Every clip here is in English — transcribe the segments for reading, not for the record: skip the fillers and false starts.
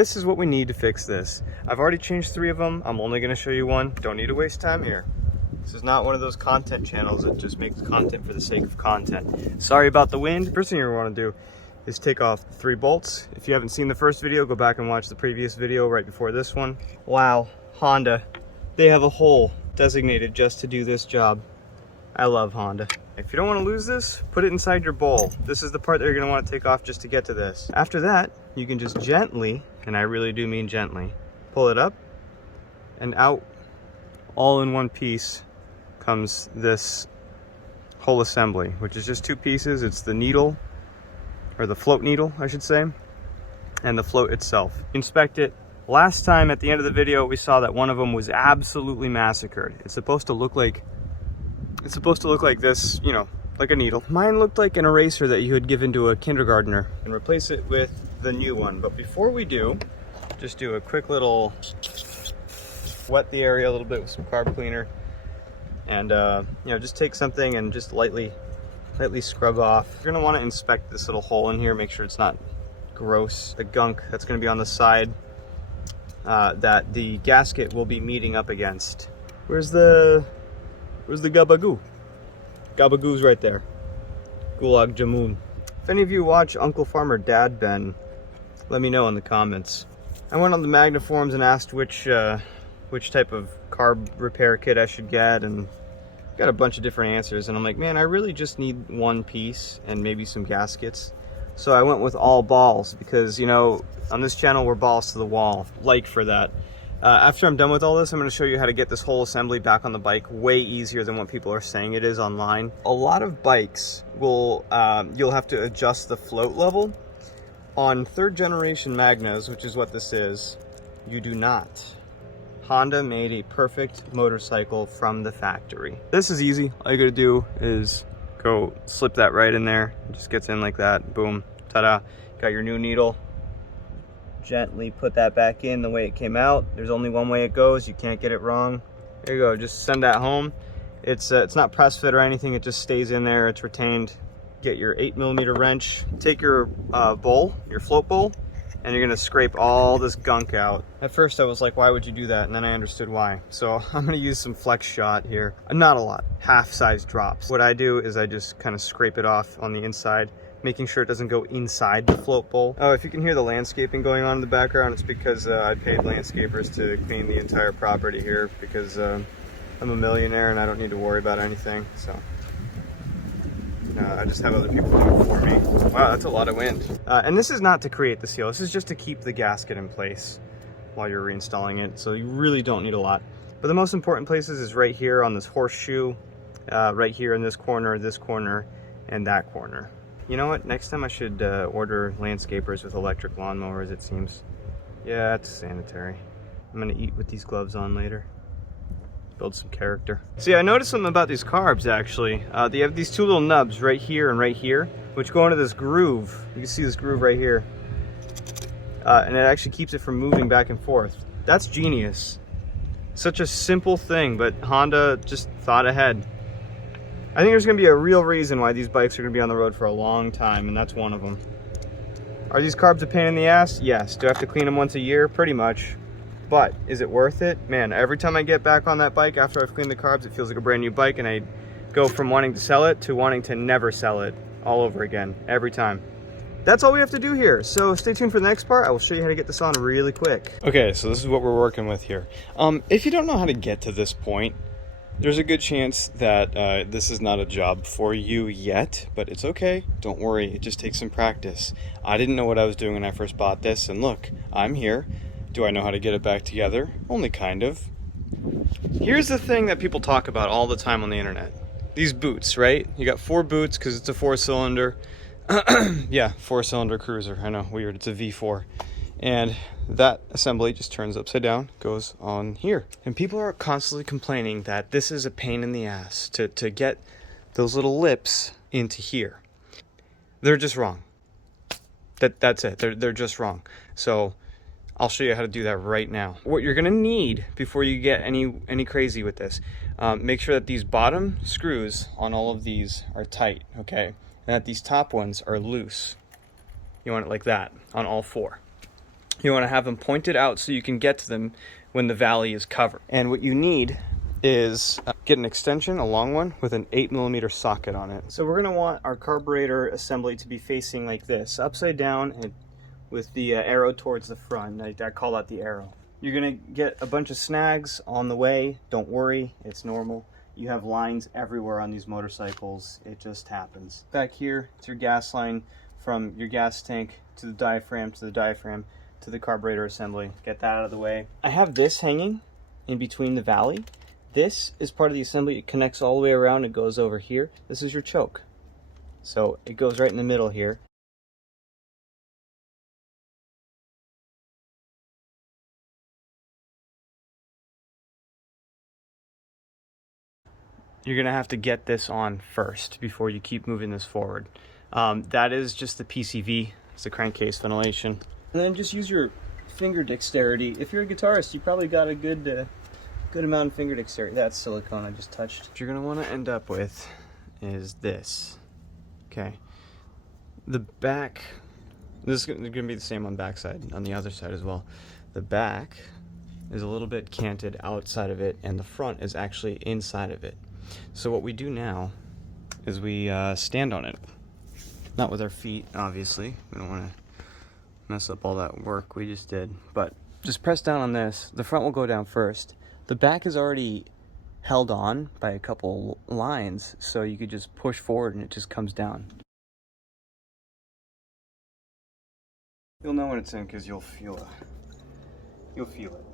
This is what we need to fix this. I've already changed 3 of them. I'm only gonna show you one. Don't need to waste time here. This is not one of those content channels that just makes content for the sake of content. Sorry about the wind. First thing you're gonna wanna do is take off 3 bolts. If you haven't seen the first video, go back and watch the previous video right before this one. Wow, Honda. They have a hole designated just to do this job. I love Honda. If you don't want to lose this, put it inside your bowl. This is the part that you're going to want to take off just to get to this. After that, you can just gently, and I really do mean gently, pull it up and out. All in one piece comes this whole assembly, which is just 2 pieces. It's the needle, or the float needle, I should say, and the float itself. Inspect it. Last time at the end of the video, we saw that one of them was absolutely massacred. It's supposed to look like this, you know, like a needle. Mine looked like an eraser that you had given to a kindergartner. And replace it with the new one. But before we do, just do a quick little wet the area a little bit with some carb cleaner. And you know, just take something and just lightly scrub off. You're gonna want to inspect this little hole in here, make sure it's not gross. The gunk that's gonna be on the side that the gasket will be meeting up against. Where's the gabagoo? Gabagoo's right there. Gulag Jamun. If any of you watch Uncle Farmer Dad Ben, let me know in the comments. I went on the Magna forums and asked which type of carb repair kit I should get, and got a bunch of different answers. And I'm like, man, I really just need one piece and maybe some gaskets. So I went with all balls because, you know, on this channel we're balls to the wall. Like for that. After I'm done with all this, I'm going to show you how to get this whole assembly back on the bike way easier than what people are saying it is online. A lot of bikes will, you'll have to adjust the float level. On 3rd generation Magnas, which is what this is, you do not. Honda made a perfect motorcycle from the factory. This is easy. All you gotta do is go slip that right in there. It just gets in like that. Boom. Ta-da. Got your new needle. Gently put that back in the way it came out. There's only one way it goes. You can't get it wrong. There you go. Just send that home. It's not press fit or anything. It just stays in there. It's retained. Get your 8mm wrench. Take your bowl, your float bowl, and you're gonna scrape all this gunk out. At first I was like, why would you do that? And then I understood why. So I'm gonna use some flex shot here. Not a lot, half-size drops. What I do is I just kind of scrape it off on the inside, making sure it doesn't go inside the float bowl. Oh, if you can hear the landscaping going on in the background, it's because I paid landscapers to clean the entire property here because I'm a millionaire and I don't need to worry about anything. So I just have other people do it for me. Wow, that's a lot of wind. And this is not to create the seal. This is just to keep the gasket in place while you're reinstalling it. So you really don't need a lot. But the most important places is right here on this horseshoe, right here in this corner, and that corner. You know what? Next time I should order landscapers with electric lawnmowers, it seems. Yeah, it's sanitary. I'm gonna eat with these gloves on later. Build some character. See, I noticed something about these carbs actually. They have these 2 little nubs right here and right here, which go into this groove. You can see this groove right here. And it actually keeps it from moving back and forth. That's genius. Such a simple thing, but Honda just thought ahead. I think there's gonna be a real reason why these bikes are gonna be on the road for a long time, and that's one of them. Are these carbs a pain in the ass? Yes. Do I have to clean them once a year? Pretty much. But is it worth it? Man, every time I get back on that bike after I've cleaned the carbs, it feels like a brand new bike, and I go from wanting to sell it to wanting to never sell it all over again, every time. That's all we have to do here. So stay tuned for the next part. I will show you how to get this on really quick. Okay, so this is what we're working with here. If you don't know how to get to this point, there's a good chance that this is not a job for you yet, but it's okay. Don't worry, it just takes some practice. I didn't know what I was doing when I first bought this, and look, I'm here. Do I know how to get it back together? Only kind of. Here's the thing that people talk about all the time on the internet. These boots, right? You got 4 boots because it's a 4-cylinder. Yeah, 4-cylinder cruiser. I know, weird. It's a V4. And that assembly just turns upside down, goes on here. And people are constantly complaining that this is a pain in the ass to get those little lips into here. They're just wrong. That's it. They're just wrong. So I'll show you how to do that right now. What you're gonna need before you get any crazy with this, make sure that these bottom screws on all of these are tight, okay? And that these top ones are loose. You want it like that on all 4. You want to have them pointed out so you can get to them when the valley is covered. And what you need is get an extension, a long one, with an 8mm socket on it. So we're going to want our carburetor assembly to be facing like this, upside down and with the arrow towards the front. I call that the arrow. You're going to get a bunch of snags on the way. Don't worry, it's normal. You have lines everywhere on these motorcycles. It just happens. Back here, it's your gas line from your gas tank to the diaphragm to the carburetor assembly. Get that out of the way. I have this hanging in between the valley. This is part of the assembly. It connects all the way around. It goes over here. This is your choke. So it goes right in the middle here. You're gonna have to get this on first before you keep moving this forward. That is just the PCV. It's the crankcase ventilation. And then just use your finger dexterity. If you're a guitarist, you probably got a good amount of finger dexterity. That's silicone I just touched. What you're gonna wanna end up with is this, okay? The back, this is gonna be the same on backside, on the other side as well. The back is a little bit canted outside of it, and the front is actually inside of it. So what we do now is we stand on it. Not with our feet, obviously. We don't wanna mess up all that work we just did, but just press down on this. The front will go down first. The back is already held on by a couple lines, so you could just push forward and it just comes down. You'll know when it's in because you'll feel it.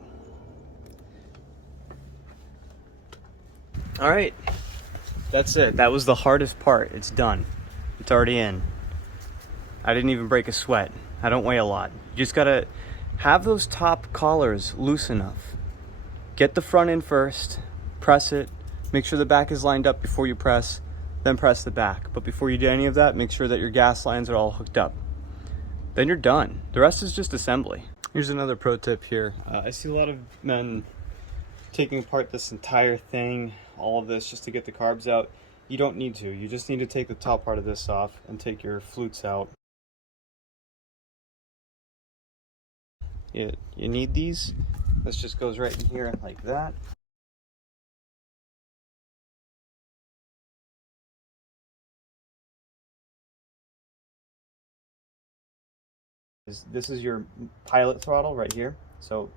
All right, that's it. That was the hardest part. It's done. It's already in. I didn't even break a sweat. I don't weigh a lot. You just gotta have those top collars loose enough. Get the front in first, press it, make sure the back is lined up before you press, then press the back. But before you do any of that, make sure that your gas lines are all hooked up. Then you're done. The rest is just assembly. Here's another pro tip here. I see a lot of men taking apart this entire thing, all of this, just to get the carbs out. You don't need to. You just need to take the top part of this off and take your flutes out. You need these. This just goes right in here like that. This is your pilot throttle right here. So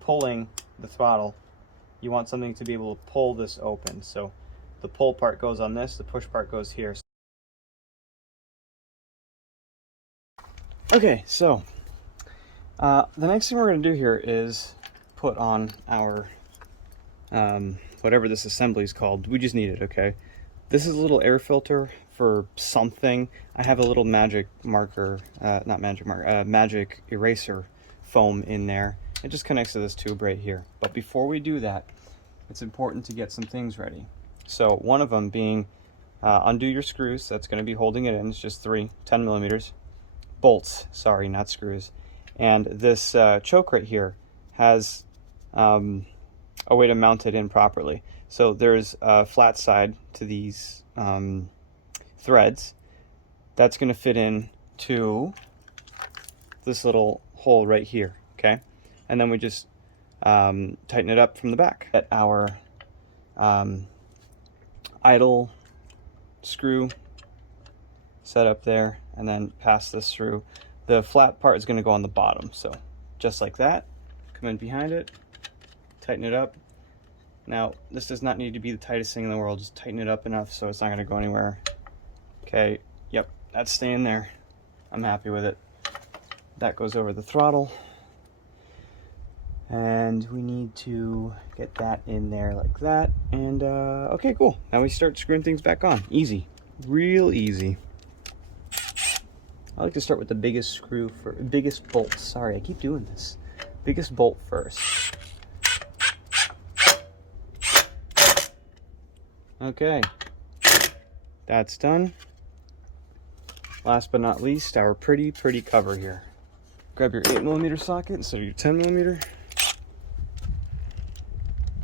pulling the throttle, you want something to be able to pull this open. So the pull part goes on this, the push part goes here. Okay, so the next thing we're going to do here is put on our whatever this assembly is called. We just need it, okay? This is a little air filter for something. I have a little magic marker, magic eraser foam in there. It just connects to this tube right here. But before we do that, it's important to get some things ready. So one of them being undo your screws. That's going to be holding it in. It's just 10mm. Bolts, sorry, not screws. And this choke right here has a way to mount it in properly. So there's a flat side to these threads. That's going to fit in to this little hole right here, okay? And then we just tighten it up from the back. At our idle screw set up there, and then pass this through. The flat part is going to go on the bottom, so just like that. Come in behind it, tighten it up. Now, this does not need to be the tightest thing in the world. Just tighten it up enough so it's not going to go anywhere. Okay, yep, that's staying there. I'm happy with it. That goes over the throttle. And we need to get that in there like that. And, okay, cool. Now we start screwing things back on. Easy. Real easy. I like to start with the biggest bolt. Sorry, I keep doing this. Biggest bolt first. Okay, that's done. Last but not least, our pretty cover here. Grab your 8mm socket instead of your 10mm.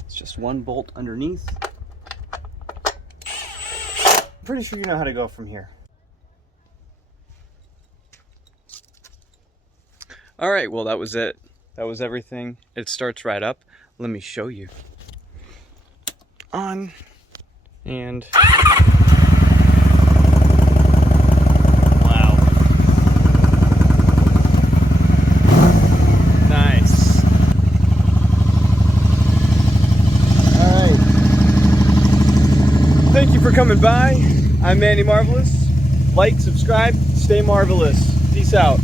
It's just one bolt underneath. I'm pretty sure you know how to go from here. All right, well, that was it. That was everything. It starts right up. Let me show you. On and wow. Nice. All right. Thank you for coming by. I'm Manny Marvelous. Like, subscribe, stay marvelous. Peace out.